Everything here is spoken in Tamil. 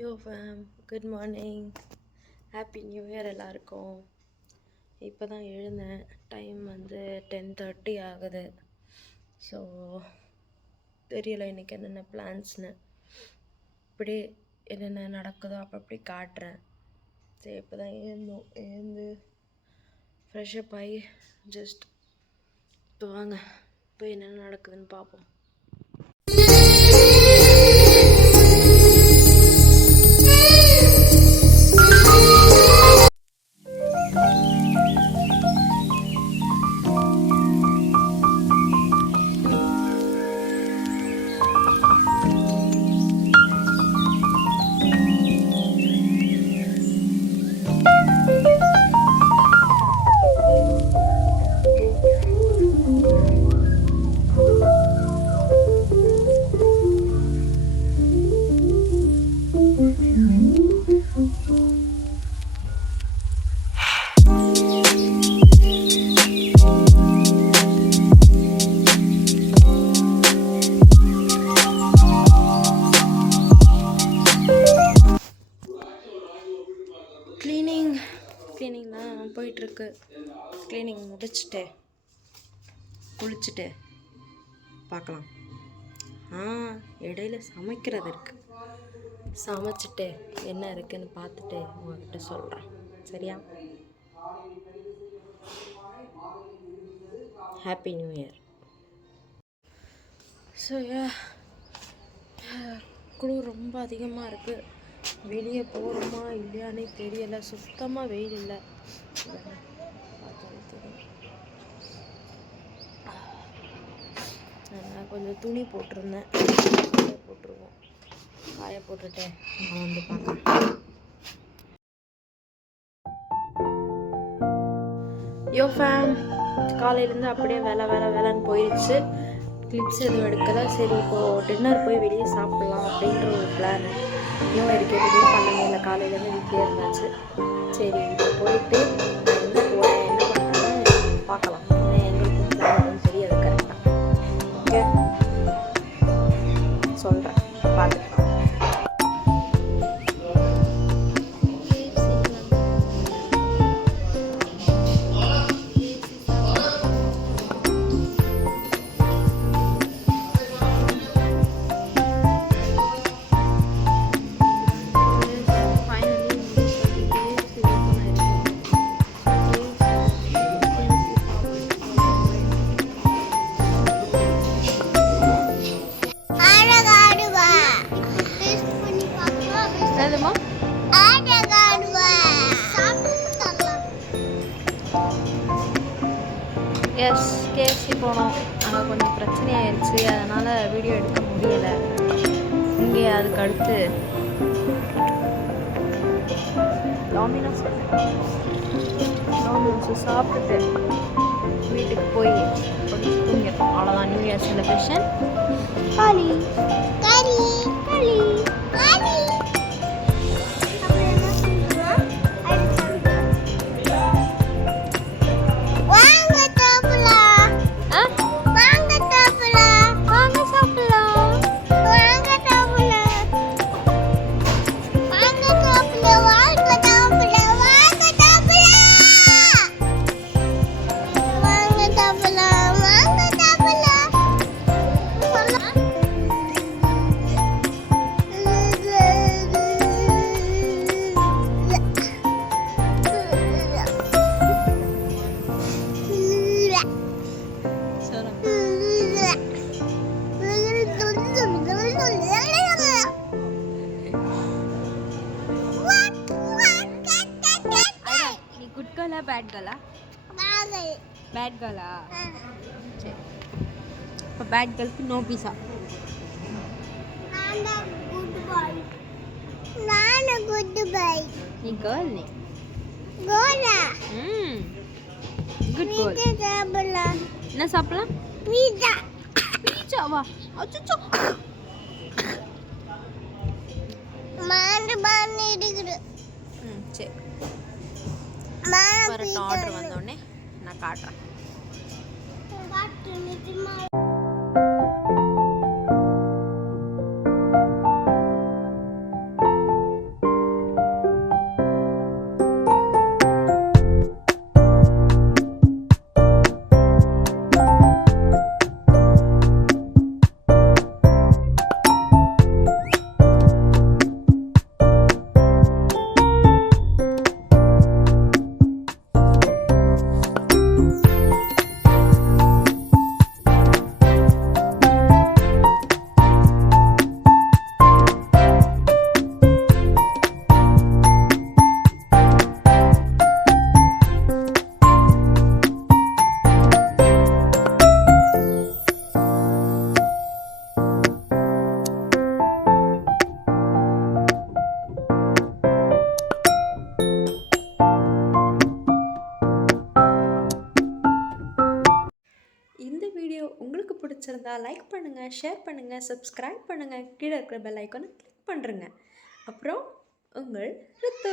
யோ fam, good morning. Happy new year எல்லாருக்கும். இப்போ தான் எழுந்தேன். டைம் வந்து 10:30 ஆகுது. ஸோ தெரியல இன்றைக்கி என்னென்ன பிளான்ஸ்னு. இப்படியே என்னென்ன நடக்குதோ அப்படி காட்டுறேன். சரி, இப்போ தான் எழுந்து ஃப்ரெஷ்அப் ஆகி ஜஸ்ட் இப்போ வாங்க இப்போ என்னென்ன நடக்குதுன்னு பார்ப்போம். க்ளீனிங் தான் போயிட்டுருக்கு. க்ளீனிங் முடிச்சுட்டு குளிச்சுட்டு பார்க்கலாம். இடையில சமைக்கிறது இருக்குது. சமைச்சிட்டு என்ன இருக்குதுன்னு பார்த்துட்டு உங்கள்கிட்ட சொல்கிறேன். சரியா? Happy new year. ஸோ குளிர் ரொம்ப அதிகமாக இருக்குது. வெளியே போகிறோமா இல்லையானே தெரியலை. சுத்தமாக வெயில் இல்லை. நான் கொஞ்சம் துணி போட்டிருந்தேன், போட்டுருவோம். காய போட்டுட்டு நான் வந்து பார்க்குறேன். யோ ஃபேம், காலையிலேருந்து அப்படியே வேலைன்னு போயிடுச்சு. கிளிப்ஸ் எதுவும் எடுக்கலை. சரி, இப்போது டின்னர் போய் வெளியே சாப்பிட்லாம் அப்படின்ற ஒரு பிளானு. இன்னும் இருக்குது, எதுவும் பண்ணவே இல்லை. காலையிலேருந்து வீட்டிலே இருந்தாச்சு. சரி, இப்போ போயிட்டு எங்கே போகிறேன் என்ன பண்ணுறேன்னு பார்க்கலாம். ஏன்னா எங்களுக்கும் பிளான் எதுவும் தெரியாது கரெக்டாக. ஓகே, சொல்கிறேன், பார்த்துக்கலாம். எஸ், கேஎஃப்சி போனோம். அங்கே கொஞ்சம் பிரச்சனை ஆயிடுச்சு, அதனால் வீடியோ எடுக்க முடியலை. இங்கே அதுக்கு அடுத்து டாமினோஸ் சாப்பிட்டுட்டு வீட்டுக்கு போய் கொஞ்சம் தூங்கிடும். அவ்வளோதான் நியூ இயர் செலிப்ரேஷன். காலி காலி காலி காலி. பேட் கேர்ளா? பேட் கேர்ளா? சரி, இப்போ பேட் கேர்ளுக்கு நோ பீஸா. நீ கேர்ள், நீ குட் கேர்ள். என்ன சாப்பிடலாம்? பீஸாவா? அச்சச்சோ, சரி, வரட்டும். ஆர்டர் வந்தோடனே நான் காட்டுறேன். பண்ணுங்கள், ஷேர் பண்ணுங்கள், சப்ஸ்கிரைப் பண்ணுங்கள், கீழே இருக்கிற பெல் ஐக்கானை கிளிக் பண்ணுறங்க. அப்புறம் உங்கள் ரித்து.